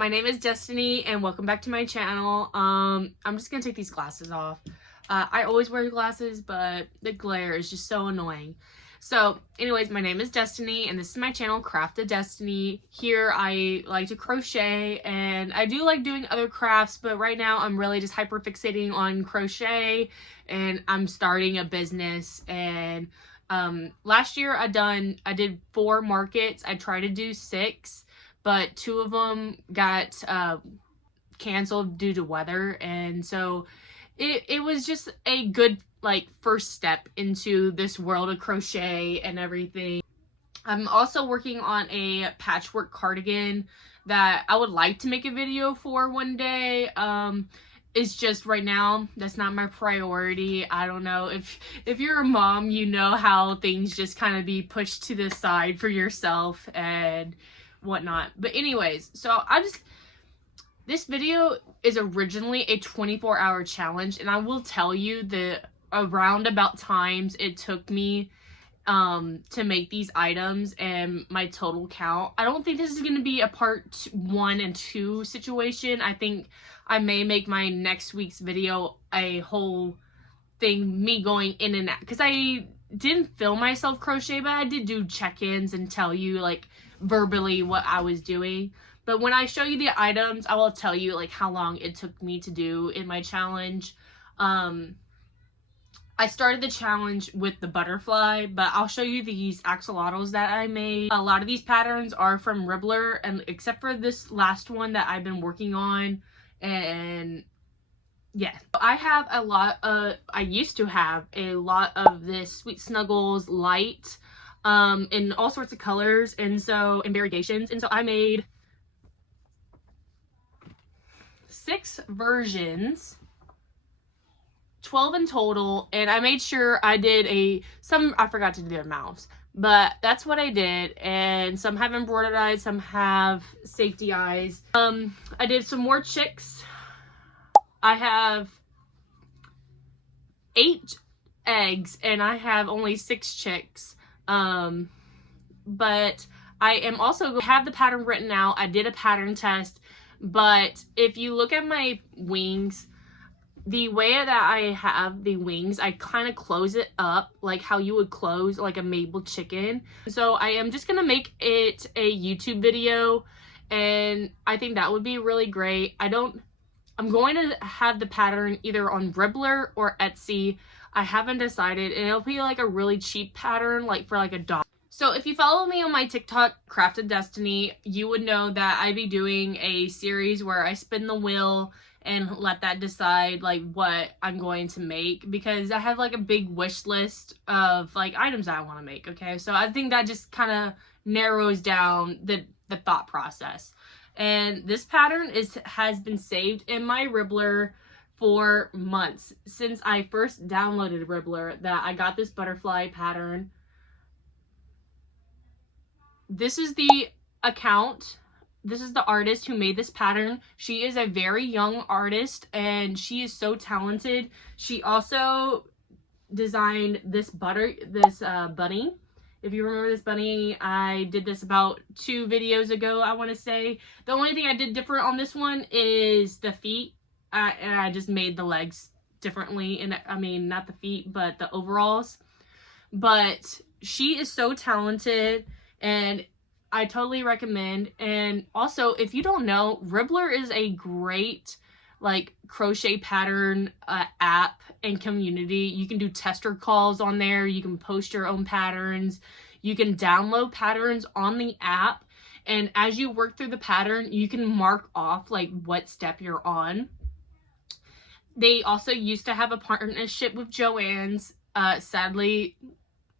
my name is Destiny and welcome back to my channel. I'm just gonna take these glasses off. I always wear glasses, but the glare is just so annoying. So anyways, my name is Destiny and this is my channel, Craft of Destiny. Here I like to crochet and I do like doing other crafts, but right now I'm really just hyper fixating on crochet and I'm starting a business. And last year I did 4 markets. I tried to do 6, but 2 of them got canceled due to weather, and so it was just a good first step into this world of crochet and everything. I'm also working on a patchwork cardigan that I would like to make a video for one day. It's just right now that's not my priority. I don't know if you're a mom, you know how things just kind of be pushed to the side for yourself and whatnot. But anyways, so this video is originally a 24-hour challenge, and I will tell you the roundabout times it took me to make these items and my total count. I don't think this is going to be a part 1 and 2 situation. I think I may make my next week's video a whole thing, me going in and out, because I didn't film myself crochet, but I did do check-ins and tell you verbally what I was doing. But when I show you the items, I will tell you how long it took me to do in my challenge. I started the challenge with the butterfly, but I'll show you these axolotls that I made. A lot of these patterns are from Ribblr, and except for this last one that I've been working on. And yeah, I used to have a lot of this Sweet Snuggles light in all sorts of colors and variegations, and so I made 6 versions, 12 in total, and I made sure I did I forgot to do their mouths, but that's what I did. And some have embroidered eyes, some have safety eyes. I did some more chicks. I have 8 eggs and I have only 6 chicks. But I am also going to have the pattern written out. I did a pattern test, but if you look at my wings, the way that I have the wings, I kind of close it up like how you would close like a maple chicken. So I am just gonna make it a YouTube video, and I think that would be really great. I'm going to have the pattern either on Ribblr or Etsy. I haven't decided, and it'll be a really cheap pattern, for $1. So if you follow me on my TikTok, Craft of Destiny, you would know that I'd be doing a series where I spin the wheel and let that decide what I'm going to make, because I have a big wish list of items that I want to make. Okay, so I think that just kind of narrows down the thought process. And this pattern has been saved in my Ribblr for months, since I first downloaded Ribblr, that I got this butterfly pattern. This is the account. This is the artist who made this pattern. She is a very young artist and she is so talented. She also designed this bunny. If you remember this bunny, I did this about 2 videos ago, I want to say. The only thing I did different on this one is the feet. And I just made the legs differently. And I mean, not the feet, but the overalls. But she is so talented and I totally recommend. And also, if you don't know, Ribblr is a great crochet pattern app and community. You can do tester calls on there. You can post your own patterns. You can download patterns on the app. And as you work through the pattern, you can mark off what step you're on. They also used to have a partnership with Joann's. Sadly,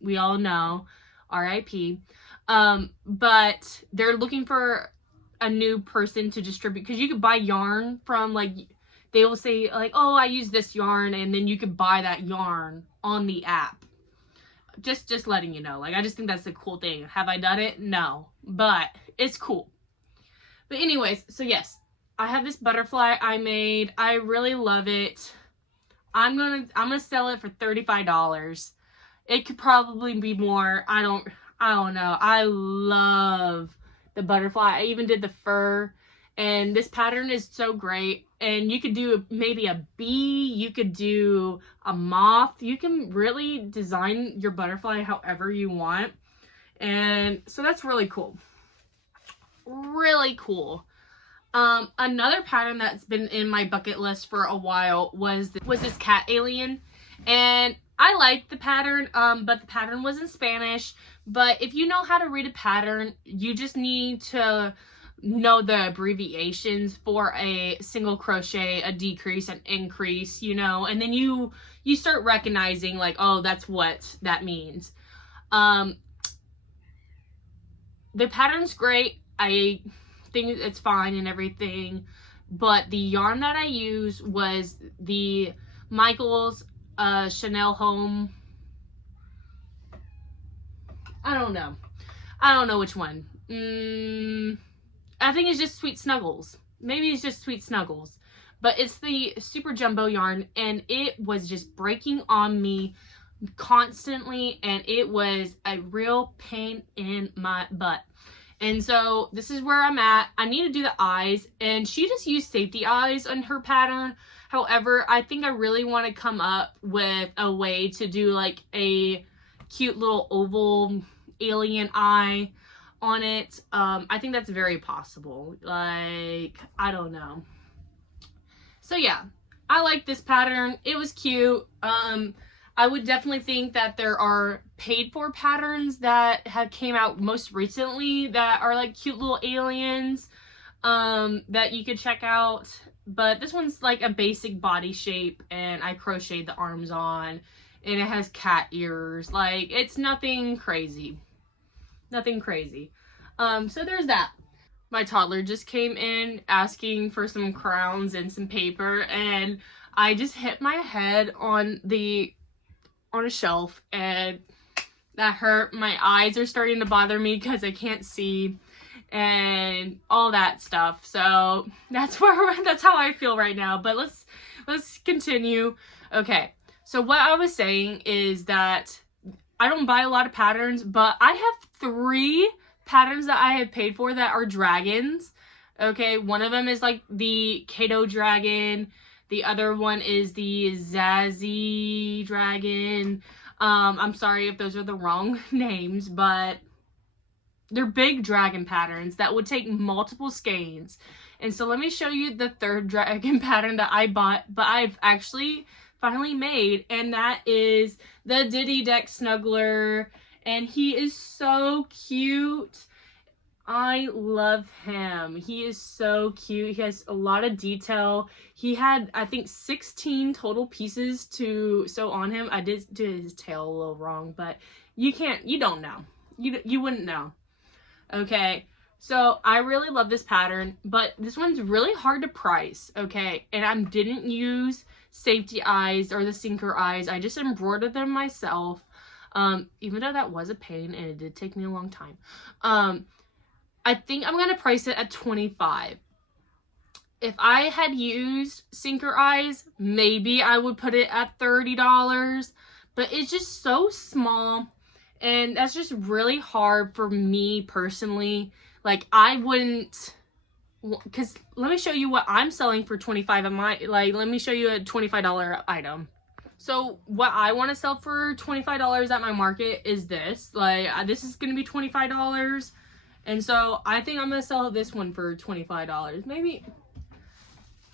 we all know, RIP. But they're looking for a new person to distribute, because you could buy yarn from they will say oh, I use this yarn, and then you could buy that yarn on the app. Just letting you know. I just think that's a cool thing. Have I done it? No, but it's cool. But anyways, so yes, I have this butterfly I made. I really love it. I'm gonna sell it for $35. It could probably be more. I don't know. I love the butterfly. I even did the fur, And this pattern is so great. And you could do maybe a bee, you could do a moth. You can really design your butterfly however you want. And so that's really cool. Really cool. Another pattern that's been in my bucket list for a while was this cat alien. And I liked the pattern, but the pattern was in Spanish. But if you know how to read a pattern, you just need to know the abbreviations for a single crochet, a decrease, an increase, you know, and then you start recognizing like, oh, that's what that means. The pattern's great. I think it's fine and everything, but the yarn that I used was the Michael's Chanel Home. I don't know which one. I think it's just Sweet Snuggles. Maybe it's just Sweet Snuggles. But it's the super jumbo yarn, and it was just breaking on me constantly, and it was a real pain in my butt. And so this is where I'm at. I need to do the eyes, and she just used safety eyes on her pattern. However, I think I really want to come up with a way to do like a cute little oval alien eye on it. I think that's very possible. Like, I don't know. So yeah, I like this pattern. It was cute. I would definitely think that there are paid for patterns that have came out most recently that are like cute little aliens that you could check out. But this one's like a basic body shape, and I crocheted the arms on, and it has cat ears. Like, it's nothing crazy. Nothing crazy. So there's that. My toddler just came in asking for some crowns and some paper, and I just hit my head on a shelf, and that hurt. My eyes are starting to bother me because I can't see and all that stuff. So that's how I feel right now. But let's continue. Okay, so what I was saying is that I don't buy a lot of patterns, but I have 3 patterns that I have paid for that are dragons. Okay, one of them is like the Kato dragon. The other one is the Zazzy dragon. I'm sorry if those are the wrong names, but they're big dragon patterns that would take multiple skeins. And so let me show you the 3rd dragon pattern that I bought, but I've actually finally made, and that is the Diddy Deck Snuggler. And he is so cute. I love him. He is so cute. He has a lot of detail. He had, I think, 16 total pieces to sew on him. I did his tail a little wrong, but you don't know. You wouldn't know. Okay, so I really love this pattern, but this one's really hard to price, okay? And I didn't use safety eyes or the sinker eyes. I just embroidered them myself, even though that was a pain and it did take me a long time. I think I'm going to price it at $25. If I had used sinker eyes, maybe I would put it at $30, but it's just so small, and that's just really hard for me personally. Like, I wouldn't, because let me show you what I'm selling for $25 of my, like, let me show you a $25 item. So what I want to sell for $25 at my market is this. Like, this is going to be $25. And so I think I'm going to sell this one for $25. Maybe,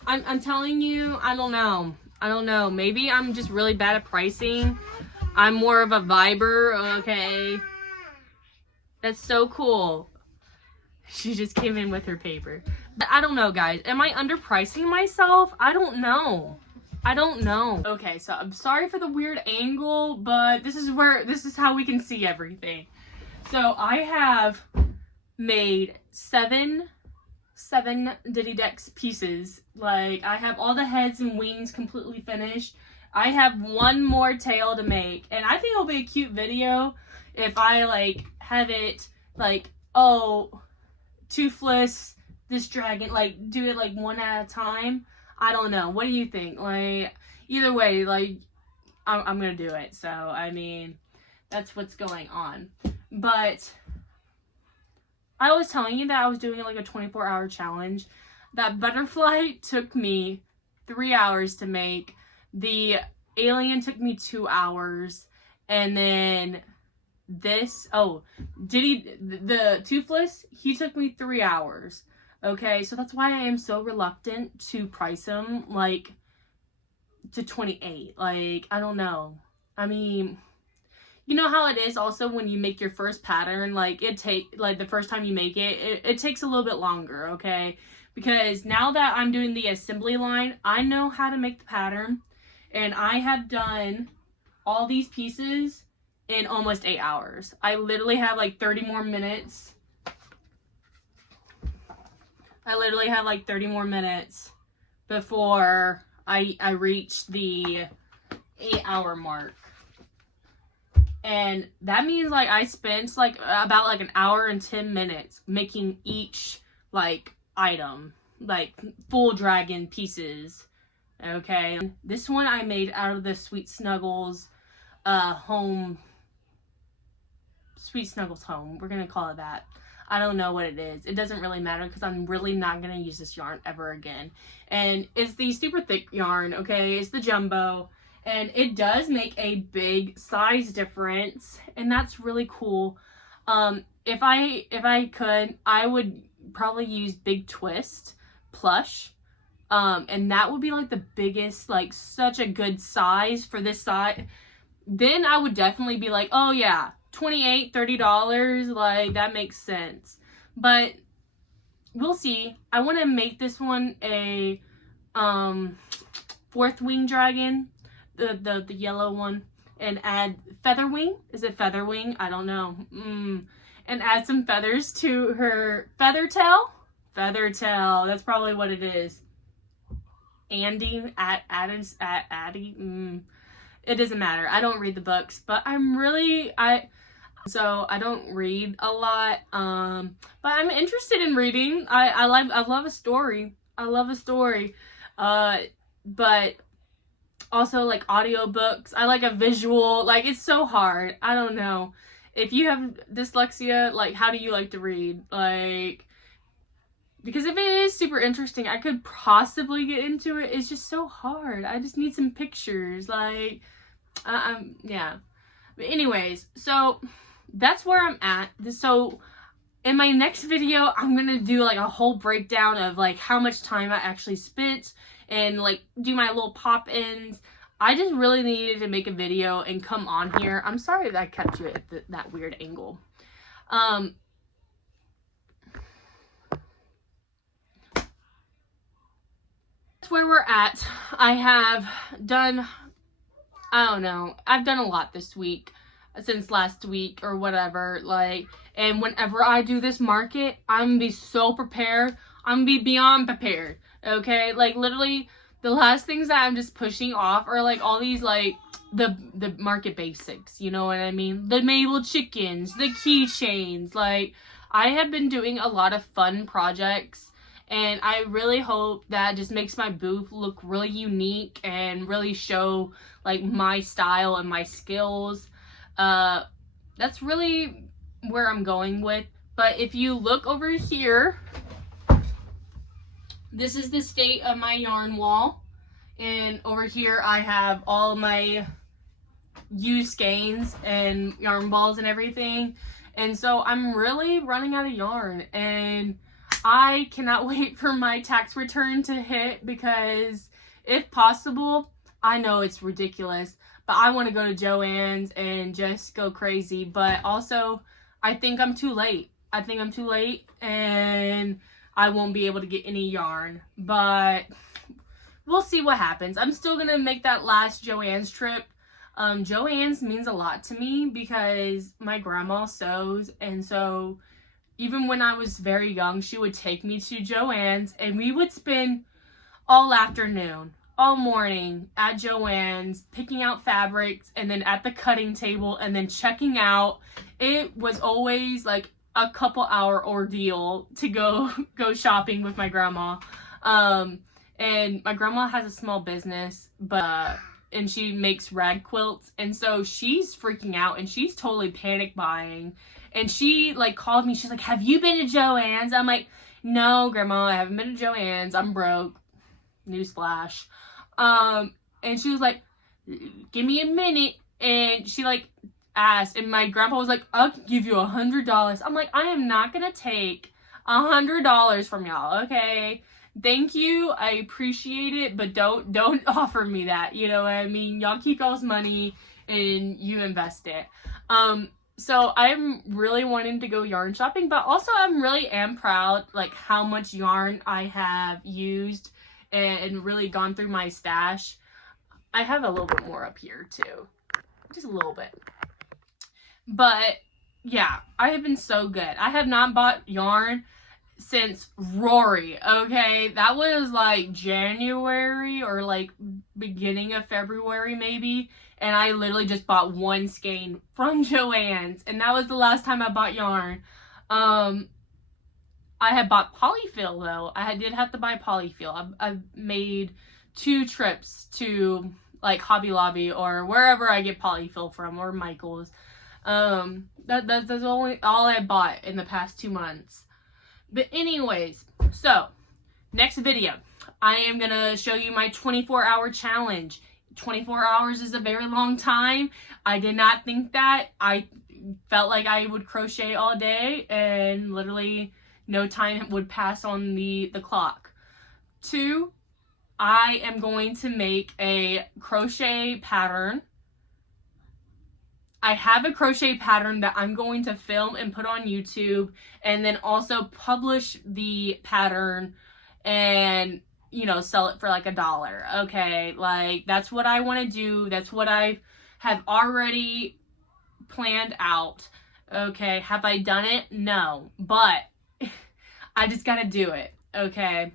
I'm telling you, I don't know. Maybe I'm just really bad at pricing. I'm more of a viber. Okay. That's so cool. She just came in with her paper. But I don't know, guys. Am I underpricing myself? I don't know. Okay, so I'm sorry for the weird angle, but this is how we can see everything. So I have made seven Diddy Decks pieces. Like, I have all the heads and wings completely finished. I have one more tail to make, and I think it'll be a cute video if I like have it like, oh, Toothless, this dragon, like do it like one at a time. I don't know. What do you think? Like, either way, like, I'm gonna do it. So I mean, that's what's going on. But I was telling you that I was doing like a 24-hour challenge. that butterfly took me 3 hours to make. The alien took me 2 hours. And then this, the toothless, he took me 3 hours. Okay, so that's why I am so reluctant to price him, like, to $28. Like, I don't know. I mean, you know how it is also when you make your first pattern, like, the first time you make it, it takes a little bit longer, okay? Because now that I'm doing the assembly line, I know how to make the pattern, and I have done all these pieces in almost 8 hours. I literally have like 30 more minutes. Before I reach the 8-hour mark. And that means like I spent like about like an hour and 10 minutes making each like item, like full dragon pieces. Okay, this one I made out of the Sweet Snuggles home. Sweet Snuggles home, we're gonna call it that. I don't know what it is. It doesn't really matter because I'm really not gonna use this yarn ever again. And it's the super thick yarn, okay? It's the jumbo. And it does make a big size difference, and that's really cool. If I could, I would probably use Big Twist plush. And that would be like the biggest, like such a good size for this size. Then I would definitely be like, oh yeah, $28, $30, like that makes sense. But we'll see. I want to make this one a fourth wing dragon, the yellow one, and add feather wing. Is it feather wing? I don't know. And add some feathers to her feather tail. Feather tail. That's probably what it is. Addie. It doesn't matter. I don't read the books, but so I don't read a lot. But I'm interested in reading. I love a story. But also like audiobooks. I like a visual. Like, it's so hard. I don't know. If you have dyslexia, like, how do you like to read? Like, because if it is super interesting, I could possibly get into it. It's just so hard. I just need some pictures. Like, yeah. But anyways, so that's where I'm at. So in my next video, I'm going to do like a whole breakdown of like how much time I actually spent and like do my little pop-ins. I just really needed to make a video and come on here. I'm sorry that I kept you at that weird angle. That's where we're at. I have done, I don't know, I've done a lot this week, since last week or whatever, like, and whenever I do this market, I'm gonna be so prepared. I'm gonna be beyond prepared, okay? Like, literally, the last things that I'm just pushing off are, like, all these, like, the market basics, you know what I mean? The Mabel chickens, the keychains, like, I have been doing a lot of fun projects, and I really hope that just makes my booth look really unique and really show, like, my style and my skills. That's really where I'm going with. But if you look over here, this is the state of my yarn wall. And over here I have all my used skeins and yarn balls and everything. And so I'm really running out of yarn. And I cannot wait for my tax return to hit, because if possible, I know it's ridiculous, but I want to go to Joann's and just go crazy. But also, I think I'm too late. And I won't be able to get any yarn. But we'll see what happens. I'm still going to make that last Joann's trip. Joann's means a lot to me because my grandma sews. And so even when I was very young, she would take me to Joann's and we would spend all afternoon, all morning at Joann's, picking out fabrics, and then at the cutting table, and then checking out. It was always like a couple hour ordeal to go shopping with my grandma. And my grandma has a small business, but and she makes rag quilts, and so she's freaking out and she's totally panic buying. And she like called me, she's like, have you been to Joann's? I'm like, no, Grandma, I haven't been to Joann's. I'm broke. Newsflash. And she was like, give me a minute. And she like asked, and my grandpa was like, I'll give you $100. I'm like, I am not gonna take $100 from y'all, okay? Thank you, I appreciate it, but don't offer me that, you know what I mean? Y'all keep y'all's money and you invest it. So I'm really wanting to go yarn shopping, but also I'm really am proud like how much yarn I have used and really gone through my stash. I have a little bit more up here too, just a little bit. But yeah, I have been so good. I have not bought yarn since Rory, okay? That was like January or like beginning of February maybe. And I literally just bought one skein from Joann's. And that was the last time I bought yarn. I had bought polyfill though. I did have to buy polyfill. I've made 2 trips to like Hobby Lobby or wherever I get polyfill from, or Michael's. That's only all I bought in the past 2 months. But anyways, so next video, I am gonna show you my 24-hour challenge. 24 hours is a very long time. I did not think that. I felt like I would crochet all day and literally no time would pass on the clock. 2, I am going to make a crochet pattern. I have a crochet pattern that I'm going to film and put on YouTube, and then also publish the pattern and, you know, sell it for like $1. Okay, like that's what I want to do. That's what I have already planned out. Okay, have I done it? No, but I just gotta do it. Okay.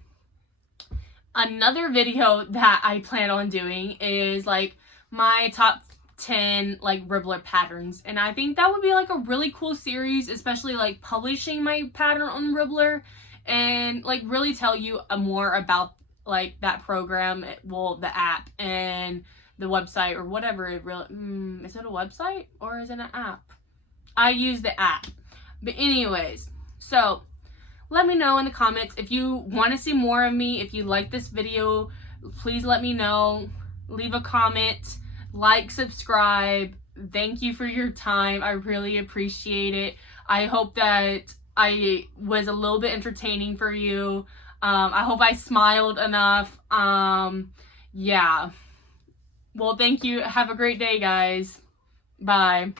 Another video that I plan on doing is like my top 10 like Ribblr patterns, and I think that would be like a really cool series, especially like publishing my pattern on Ribblr and like really tell you more about like that program, well, the app and the website or whatever it really is. It a website or is it an app? I use the app. But anyways, so let me know in the comments if you want to see more of me. If you like this video, please let me know. Leave a comment, like, subscribe. Thank you for your time. I really appreciate it. I hope that I was a little bit entertaining for you. I hope I smiled enough. Yeah. Well, thank you. Have a great day, guys. Bye.